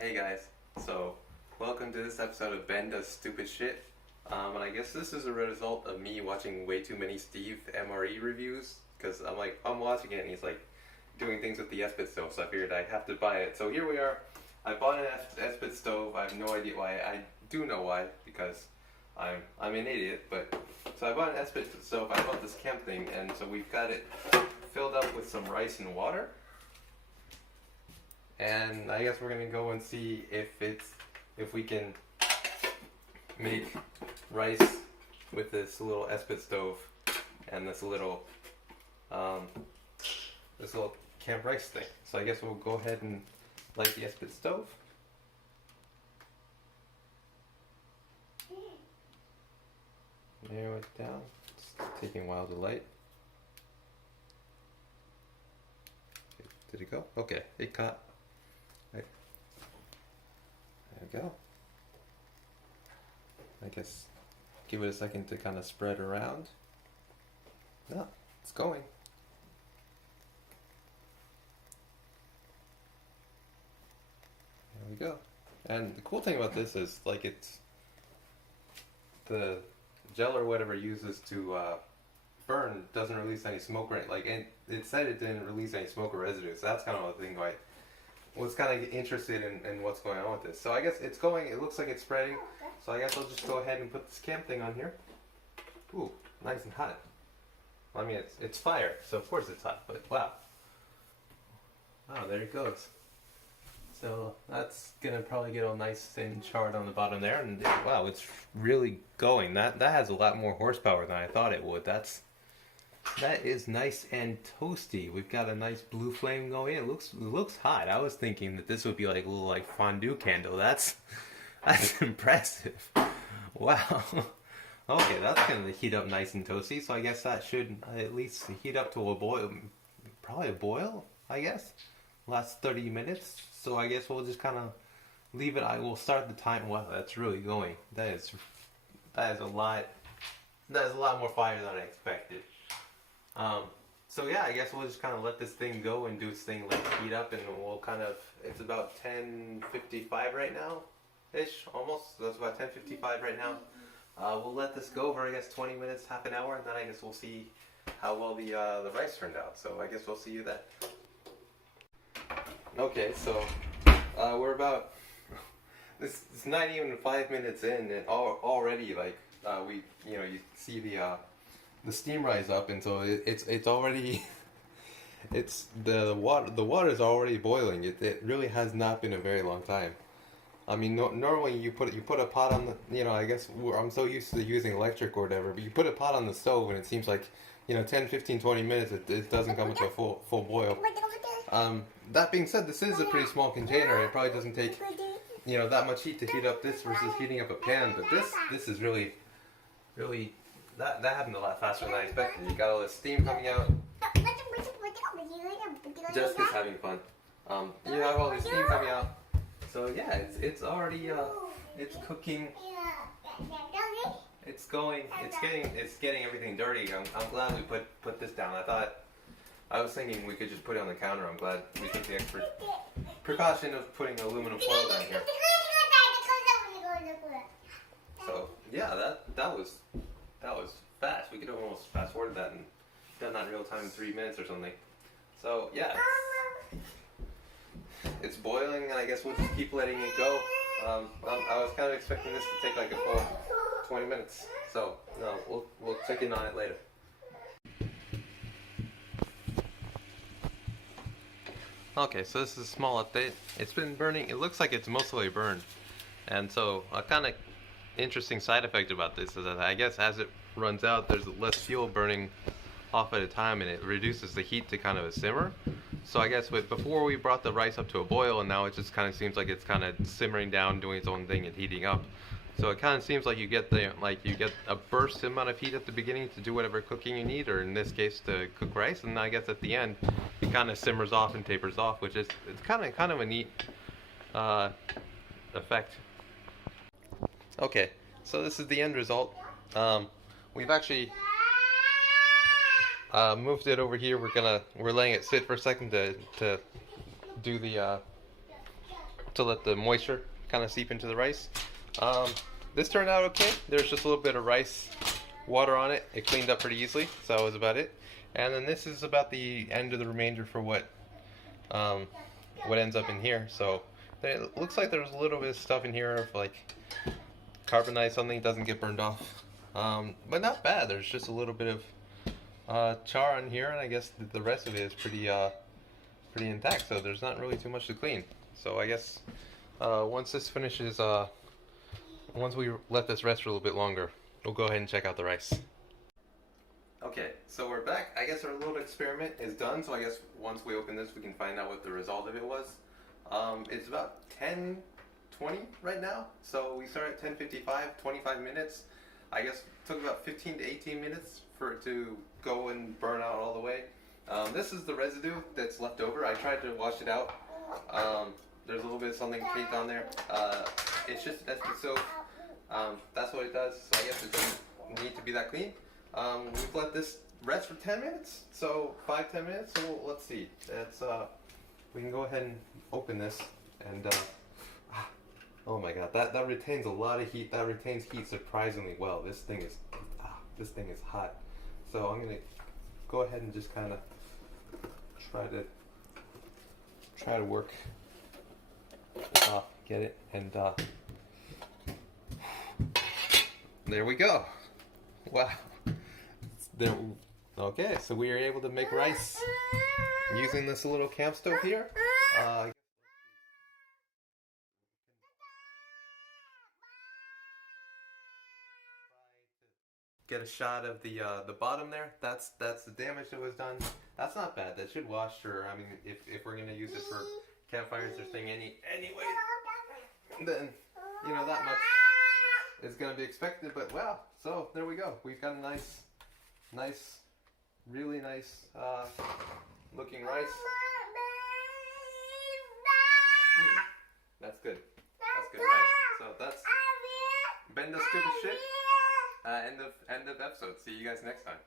Hey guys, so welcome to this episode of Ben Does Stupid Shit. And I guess this is a result of me watching way too many Steve MRE reviews, because I'm watching it and he's like doing things with the Esbit stove, so I figured I'd have to buy it. So here we are. I bought an Esbit stove. I have no idea why. I do know why, because I'm an idiot, but so I bought an Esbit stove. I bought this camp thing, and so we've got it filled up with some rice and water. And I guess we're gonna go and see if we can make rice with this little Esbit stove and this little camp rice thing. So I guess we'll go ahead and light the Esbit stove. Narrow it down. It's taking a while to light. Did it go? Okay, it caught. There we go. I guess give it a second to kind of spread around. No, it's going. There we go. And the cool thing about this is, like, it's the gel or whatever it uses to burn doesn't release any smoke, right? Like, and it said it didn't release any smoke or residue, so that's kind of the thing I was kind of interested in what's going on with this. So I guess it's going, it looks like it's spreading, so I guess I'll just go ahead and put this camp thing on here. Ooh, nice and hot. I mean, it's fire, so of course it's hot, but wow. Wow, there it goes. So that's gonna probably get all nice and charred on the bottom there, and wow, it's really going. That has a lot more horsepower than I thought it would. That is nice and toasty. We've got a nice blue flame going. It looks hot. I was thinking that this would be like a little fondue candle. That's impressive. Wow. Okay, that's gonna heat up nice and toasty. So I guess that should at least heat up to a boil. Probably a boil, I guess. Last 30 minutes. So I guess we'll just kind of leave it. I will start the time. Wow, that's really going. That is a lot. That is a lot more fire than I expected. So yeah, I guess we'll just kind of let this thing go and do its thing, let it heat up, and we'll kind of, it's about 10:55 right now, ish, almost, so it's about 10:55 right now. We'll let this go for, I guess, 20 minutes, half an hour, and then I guess we'll see how well the rice turned out, so I guess we'll see you then. Okay, so, we're about, it's not even 5 minutes in, and already, like, you see the steam rise up, and so it's already the water is already boiling. It really has not been a very long time. I mean, normally you put a pot on the, I guess I'm so used to using electric or whatever, but you put a pot on the stove and it seems like 10, 15, 20 minutes it doesn't come into a full boil. That being said, this is a pretty small container. It probably doesn't take that much heat to heat up this versus heating up a pan, but this is really that happened a lot faster than I expected. You got all this steam coming out. Jessica's having fun. You have all this steam coming out. So yeah, it's already it's cooking. It's going. It's getting everything dirty. I'm glad we put this down. I was thinking we could just put it on the counter. I'm glad we took the extra precaution of putting aluminum foil down here. So yeah, that was fast. We could have almost fast forwarded that and done that in real time in 3 minutes or something. So yeah, it's boiling, and I guess we'll just keep letting it go. I was kind of expecting this to take like a full 20 minutes. So no, we'll check in on it later. Okay, so this is a small update. It's been burning. It looks like it's mostly burned, and so a kind of interesting side effect about this is that I guess as it runs out, there's less fuel burning off at a time, and it reduces the heat to kind of a simmer. So I guess before we brought the rice up to a boil, and now it just kind of seems like it's kind of simmering down, doing its own thing and heating up. So it kind of seems like you get a burst amount of heat at the beginning to do whatever cooking you need, or in this case to cook rice, and I guess at the end it kind of simmers off and tapers off, which is it's kind of a neat effect. Okay, so this is the end result. We've actually moved it over here. We're letting it sit for a second to do the to let the moisture kind of seep into the rice. This turned out okay. There's just a little bit of rice water on it. It cleaned up pretty easily, so that was about it. And then this is about the end of the remainder for what ends up in here. So it looks like there's a little bit of stuff in here of like carbonite, something doesn't get burned off, but not bad. There's just a little bit of char on here, and I guess the rest of it is pretty intact. So there's not really too much to clean. So I guess once this finishes, once we let this rest for a little bit longer, we'll go ahead and check out the rice. Okay, so we're back. I guess our little experiment is done, so I guess once we open this, we can find out what the result of it was. It's about 10:20 right now, so we started at 10:55, 25 minutes. I guess it took about 15 to 18 minutes for it to go and burn out all the way. This is the residue that's left over. I tried to wash it out. There's a little bit of something caked on there. It's just Esbit soap. That's what it does, so I guess it doesn't need to be that clean. We've let this rest for 10 minutes, so 5-10 minutes, so let's see. That's, we can go ahead and open this, and, oh my god, that retains a lot of heat. That retains heat surprisingly well. This thing is hot. So I'm gonna go ahead and just kind of try to work off, get it, and there we go. Wow. There. Okay, so we are able to make rice using this little camp stove here. Get a shot of the bottom there. That's the damage that was done. That's not bad. That should wash. Or I mean, if we're gonna use it for campfires or thing anyway, then you know that much is gonna be expected. But wow, so there we go. We've got a nice, really nice looking rice. That's good. That's good rice. So that's Benda stupid shit. End of episode. See you guys next time.